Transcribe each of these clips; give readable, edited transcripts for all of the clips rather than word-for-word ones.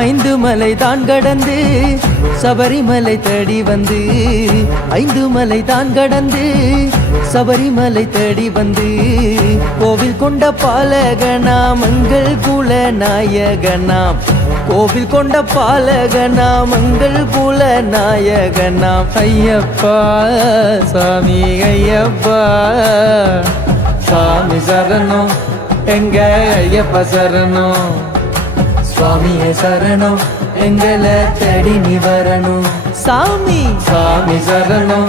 ஐந்து மலை தான் கடந்து சபரிமலை தேடி வந்து, ஐந்து மலை தான் கடந்து சபரிமலை தேடி வந்து, கோவில் கொண்ட பாலகனாம் மங்கள் குல நாயகனாம், கோவில் கொண்ட பாலகனாம் மங்கள் குல நாயகனாம். ஐயப்பா சாமி ஐயப்பா, சாமி சரணம் எங்க ஐயப்ப சரணம், சுவாமியே சரணம் எங்களை தேடி நீ வரணும். சாமி சாமி சரணம்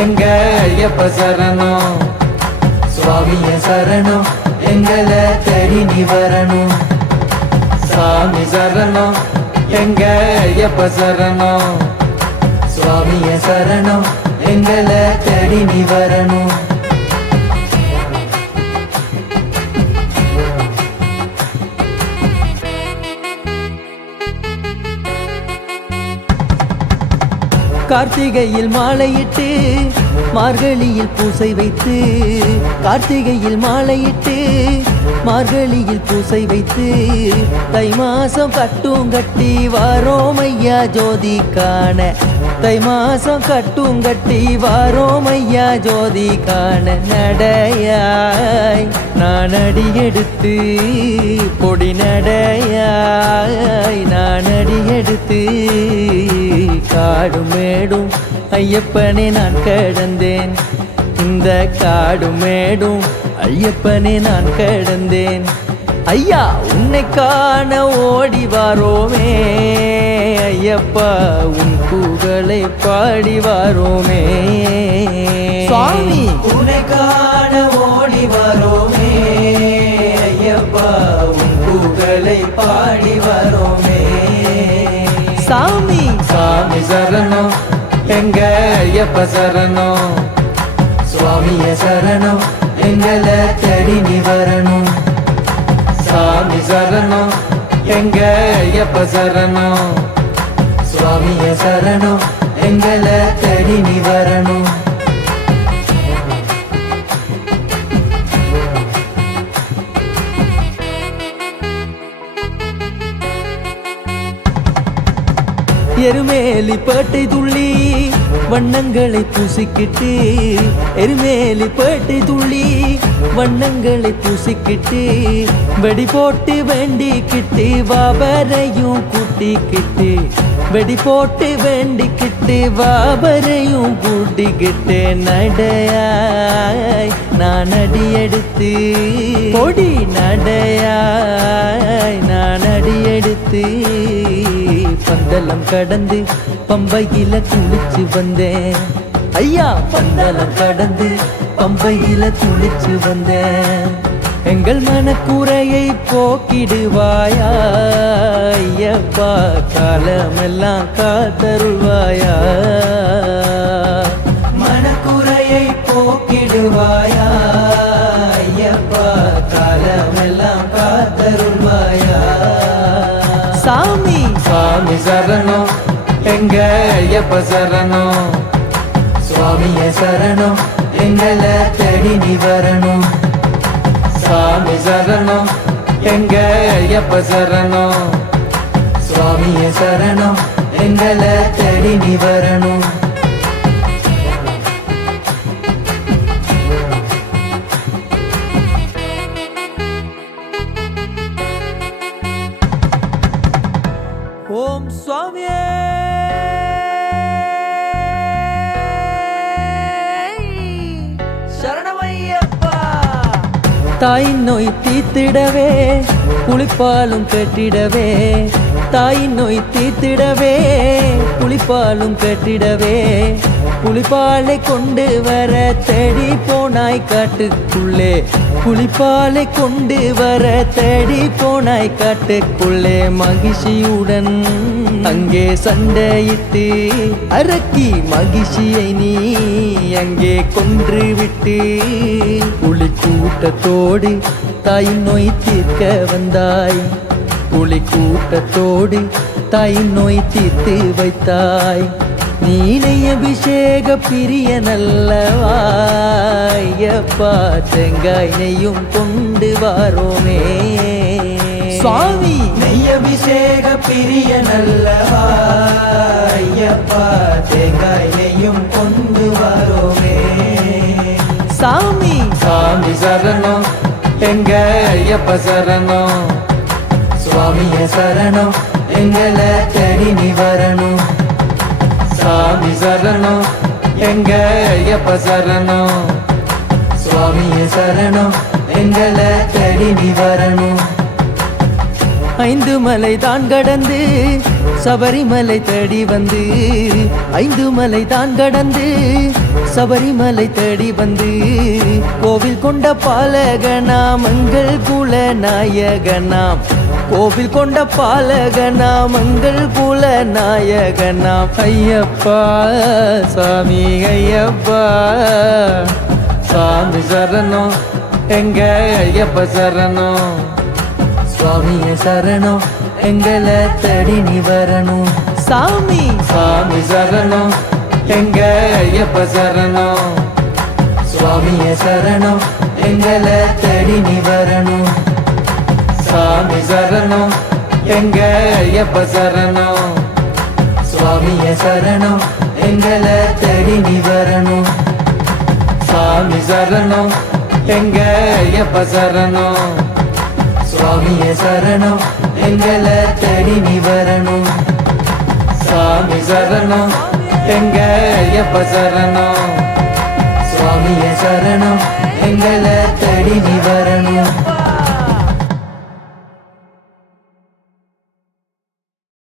எங்க ஐயப்ப சரணம், சுவாமியே சரணம் எங்களை தேடி நீ வரணும். சாமி சரணம் எங்க ஐயப்ப சரணம், சுவாமியே சரணம் எங்களை தேடி நீ வரணும். கார்த்திகையில் மாலையிட்டு மார்கழியில் பூசை வைத்து, கார்த்திகையில் மாலையிட்டு மார்கழியில் பூசை வைத்து, தை மாசம் கட்டும் கட்டி வாரோம் ஐயா ஜோதி காண, தை மாசம் கட்டும் கட்டி வாரோம் ஐயா ஜோதி காண. நடையாய் நான் அடி எடுத்து பொடி நடையாய் நான் அடி எடுத்து, காடும் மேடும் ஐயப்பனே நான் கடந்தேன், இந்த காடும் மேடும் ஐயப்பனே நான் கடந்தேன். ஐயா உன்னை காண ஓடி வாரோமே ஐயப்பா, உன் புகழை பாடி வாரோமே. சுவாமி உன்னை காண ஓடி வாரோமே ஐயப்பா, உன் புகழை பாடி வாரோமே. சாமி சாமி சரணம் எங்க ஐயப்ப சரணம், சுவாமியே சரணம் எங்களை தேடி நீ வரணும். சாமி சரணம் எங்க ஐயப்ப சரணம், சுவாமியே சரணம் எங்களை தேடி நீ வரணும். எருமேலி பேட்டை துள்ளி வண்ணங்களை பூசிக்கிட்டு, எருமேலி பேட்டை துள்ளி வண்ணங்களை பூசிக்கிட்டு, வெடி போட்டு வேண்டிக்கிட்டு வாபரையும் கூட்டிக்கிட்டு, வெடி போட்டு வேண்டிக்கிட்டு வாபரையும் கூட்டிக்கிட்டு, நடையாய் நான் அடி எடுத்து பொடி நடையாய் நான் அடி எடுத்து, பந்தலம் கடந்து பம்பையில குளிச்சு வந்தேன் ஐயா, பந்தலம் கடந்து பம்பையில குளிச்சு வந்தேன். எங்கள் மனக்குறையை போக்கிடுவாயா ஐயப்பா, காலமெல்லாம் காத்தருள்வாயா. மனக்குறையை போக்கிடுவாயா ஐயப்பா, காலமெல்லாம் காத்தருள்வாயா. சாமி சாமி சரணம் எங்க ஐயப்ப சரணம், சுவாமியே சரணம் எங்களை தேடி நீ வரணும். சாமி சரணம் எங்க ஐயப்ப சரணம், சுவாமியே சரணம் எங்களை தேடி நீ வரணும். ஓம் சுவாமியே சரணமையப்பா. தாயின் நோய் தீர்த்திடவே புளிப்பாலும் கட்டிடவே, தாயின் நோய் தீர்த்திடவே புளிப்பாலும் கட்டிடவே, புளிப்பாலை கொண்டு வர தேடி போனாய் காட்டுக்குள்ளே, புளிப்பாலை கொண்டு வர தேடி போனாய் காட்டுக்குள்ளே. மகிழ்ச்சியுடன் அங்கே சண்டையிட்டு அரக்கி மகிழ்ச்சியை நீ அங்கே கொன்று விட்டு, புலி கூட்டத்தோடு தாயின் நோய் தீர்க்க வந்தாய், புலி கூட்டத்தோடு தாயின் நோய் தீர்த்து வைத்தாய். நீனை அபிஷேக பிரிய நல்லவாயப்பா, தேங்காய் நெய்யும் கொண்டு வாரோமே. சுவாமி நெய்யபிஷேக பிரிய நல்லவா ஐயப்பா தேங்காயையும் கொண்டு வரோமே சாமி சாமி சரணம் எங்க ஐயப்ப சரணம் சுவாமிய சரணம் எங்களை தேடி நீ வரணும் சாமி சரணம் எங்க ஐயப்ப சரணம் சுவாமிய சரணம் எங்களை தேடி நீ வரணும் 5 மலை தான் கடந்து சபரிமலை தேடி வந்து 5 மலை தான் கடந்து சபரிமலை தேடி வந்து கோவில் கொண்ட பாலகனாம் மங்கள் குல நாயகனாம் கோவில் கொண்ட பாலகனாம் மங்கள் குல நாயகனாம் ஐயப்பா சாமி ஐயப்பா சாமி சரணம் எங்க ஐயப்ப சரணம் சுவாமிய சரணம் எங்களை தேடி நீ வரணும் சாமி சாமி சரணம் எங்க ஐயப்ப சரணம் சுவாமிய சரணம் எங்களை தேடி நீ வரணும் சாமி சரணம் எங்க ஐயப்ப சரணம் சுவாமிய சரணம் எங்களை தேடி நீ வரணும் சாமி சரணம் எங்க ஐயப்ப சரணம் சுவாமிய சரணம் எங்களை தேடி நீ வரணும் சாமி சரணம் எங்க ஐயப்ப சரணம் சுவாமிய சரணம் எங்களை தேடி நீ வரணும்